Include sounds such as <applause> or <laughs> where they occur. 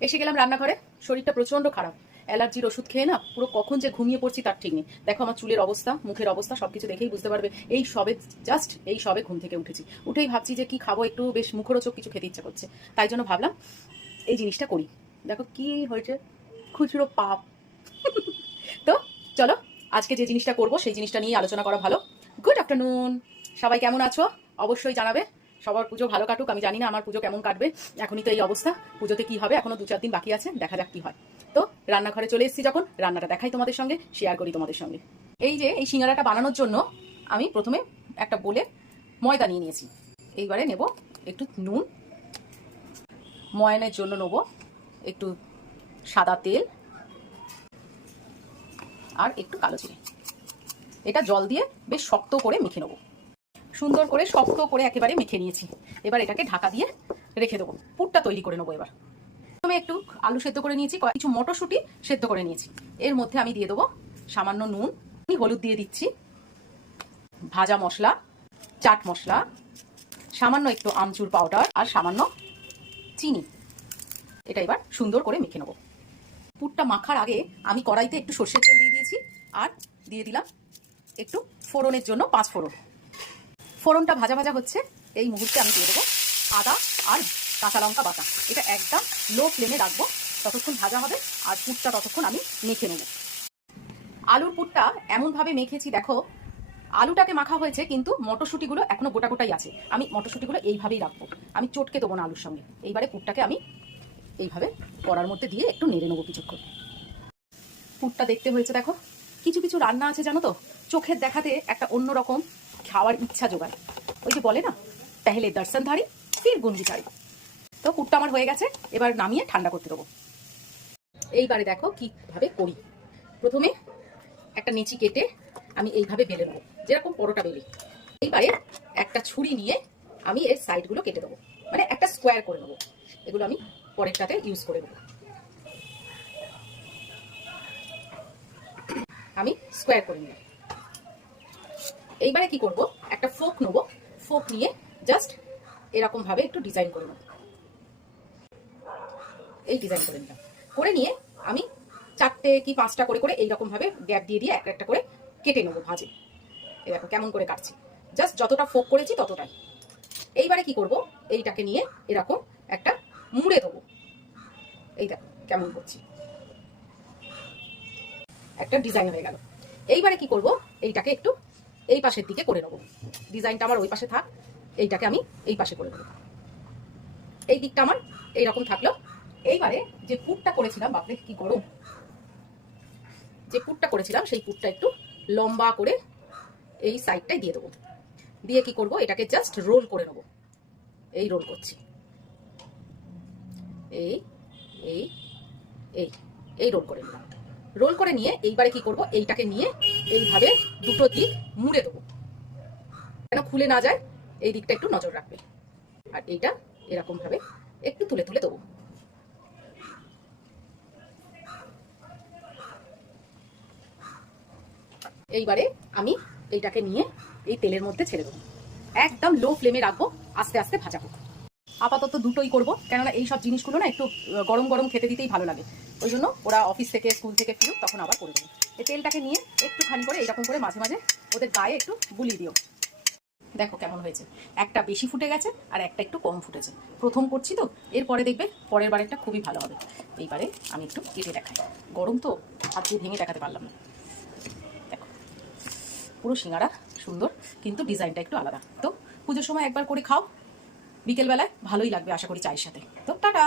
এসে গেলাম রান্নাঘরে। শরীরটা প্রচণ্ড খারাপ। অ্যালার্জির ওষুধ খেয়ে না পুরো কখন যে ঘুমিয়ে পড়ছি তার ঠিক নেই। দেখো আমার চুলের অবস্থা, মুখের অবস্থা, সবকিছু দেখেই বুঝতে পারবে। এই সবে জাস্ট এই সবে ঘুম থেকে উঠেছি। উঠেই ভাবছি যে কি খাব, একটু বেশ মুখরোচক কিছু খেতে ইচ্ছা করছে। তাই জন্য ভাবলাম এই জিনিসটা করি। দেখো কি হয়েছে? খুচরো পাপ। <laughs> তো চলো, আজকে যে জিনিসটা করব, সেই জিনিসটা নিয়ে আলোচনা করা ভালো। গুড আফটারনুন সবাই কেমন আছো? অবশ্যই জানাবে। সবার পুজো ভালো কাটুক, আমি জানি না আমার পুজো কেমন কাটবে। এখনই তো এই অবস্থা। পুজোতে কি হবে? এখনও দু চার দিন বাকি আছে, দেখা যাক কি হয়। তো রান্নাঘরে চলে এসেছি যখন, রান্নাটা দেখাই তোমাদের সঙ্গে শেয়ার করি তোমাদের সঙ্গে। এই যে, এই সিঙ্গারাটা বানানোর জন্য আমি প্রথমে একটা বলে ময়দা নিয়ে নিয়েছি। এইবারে নেব একটু নুন। ময়নের জন্য নেব একটু সাদা তেল আর একটু কালো জিরে এটা জল দিয়ে বেশ শক্ত করে মেখে নেব। সুন্দর করে শক্ত করে একেবারে মেখে নিয়েছি। এবার এটাকে ঢাকা দিয়ে রেখে দেবো। পুরটা তৈরি করে নেব এবার। প্রথমে একটু আলু সেদ্ধ করে নিয়েছি কিছু মটরশুঁটি সেদ্ধ করে নিয়েছি। এর মধ্যে আমি দিয়ে দেবো সামান্য নুন। আমি হলুদ দিয়ে দিচ্ছি। ভাজা মশলা, চাট মশলা, সামান্য একটু আমচুর পাউডার আর সামান্য চিনি। এটা এবার সুন্দর করে মেখে নেব। পুরটা মাখার আগে আমি কড়াইতে একটু সর্ষের তেল দিয়ে দিয়েছি আর দিয়ে দিলাম একটু ফোড়নের জন্য পাঁচ ফোড়ন। ফোড়নটা ভাজা ভাজা হচ্ছে, এই মুহূর্তে আমি দিয়ে দেবো আদা আর কাঁচা লঙ্কা বাটা। এটা একদম লো ফ্লেমে রাখব, ততক্ষণ ভাজা হবে, আর পুরটা ততক্ষণ আমি মেখে নেব। আলুর পুরটা এমনভাবে মেখেছি, দেখো, আলুটাকে মাখা হয়েছে, কিন্তু মটরশুঁটিগুলো এখনও গোটা গোটাই আছে। আমি মটরশুঁটিগুলো এইভাবেই রাখব। আমি চটকে দেবো না আলুর সঙ্গে। এইবারে পুরটাকে আমি এইভাবে কড়ার মধ্যে দিয়ে একটু নেড়ে নেব কিছুক্ষণ। পুরটা দেখতে হয়েছে, দেখো, কিছু কিছু রান্না আছে, জানো তো? চোখের দেখাতে একটা অন্যরকম খাওয়ার ইচ্ছা জোগায় ওই যে বলে না পেহলে দর্শনধারী ফির গুন্ডিচারি তো কুটটা আমার হয়ে গেছে, এবার নামিয়ে ঠান্ডা করতে দেবো। এইবারে দেখো কীভাবে করি। প্রথমে একটা নিচি কেটে আমি এইভাবে বেলে নেব, যেরকম পরোটা বেলি। এইবারে একটা ছুরি নিয়ে আমি এর সাইডগুলো কেটে দেবো মানে একটা স্কোয়ার করে নেব। এগুলো আমি পরেরটাতে ইউজ করে নেব। আমি স্কোয়ার করে নিলাম। এইবারে কি করব? একটা ফোক নেব। ফোক নিয়ে জাস্ট এরকম ভাবে একটু ডিজাইন করে এই ডিজাইন করে নিলাম। করে নিয়ে আমি চারটে কি পাঁচটা করে করে এইরকম ভাবে গ্যাপ দিয়ে দিয়ে একটা একটা করে কেটে নেব ভাজে। এই দেখো কেমন করে কাটছি। জাস্ট যতটা ফোক করেছি ততটাই। এইবারে কি করব? এইটাকে নিয়ে এরকম একটা মুড়ে দেবো। এই দেখো কেমন করছি। একটা ডিজাইন হয়ে গেল। এইবারে কি করব? এইটাকে একটু এই পাশের দিকে করে নেব। ডিজাইনটা আমার ওই পাশে থাক, এইটাকে আমি এই পাশে করে নেব। এই দিকটা আমার এইরকম থাকল। এইবারে যে পুরটা করেছিলাম, বাপরে, কি গরম। যে পুরটা করেছিলাম, সেই পুরটা একটু লম্বা করে এই সাইডটাই দিয়ে দেবো। দিয়ে কি করব? এটাকে জাস্ট রোল করে নেব। এই রোল করছি। এই এই এই এই রোল করে নিলাম। রোল করে নিয়ে এইবারে কি করব? এইটাকে নিয়ে এইভাবে দুটো দিক মুড়ে দেবো। যেন খুলে না যায়, এই দিকটা একটু নজর রাখবে। আর এইটা এরকম ভাবে একটু তুলে তুলে দেবো। এইবারে আমি এইটাকে নিয়ে এই তেলের মধ্যে ছেড়ে দেবো। একদম লো ফ্লেমে রাখব, আস্তে আস্তে ভাজা আপাতত দুটোই করব। কেননা এই সব জিনিসগুলো না একটু গরম গরম খেতে দিতেই ভালো লাগে। ওই জন্য ওরা অফিস থেকে স্কুল থেকে ফিরুক, তখন আবার করে দেবো। এই তেলটাকে নিয়ে একটুখানি করে এইরকম করে মাঝে মাঝে ওদের গায়ে একটু বুলিয়ে দিও। দেখো কেমন হয়েছে। একটা বেশি ফুটে গেছে আর একটা একটু কম ফুটেছে। প্রথম করছি তো, এরপরে দেখবে পরের বারেরটা খুবই ভালো হবে। এইবারে আমি একটু কেটে দেখাই। গরম তো, হাত দিয়ে ভেঙে দেখাতে পারলাম না। দেখো, পুরো সিঙ্গারা সুন্দর, কিন্তু ডিজাইনটা একটু আলাদা। তো পুজোর সময় একবার করে খাও। বিকেলবেলায় ভালোই লাগবে আশা করি চায়ের সাথে। তো টাটা!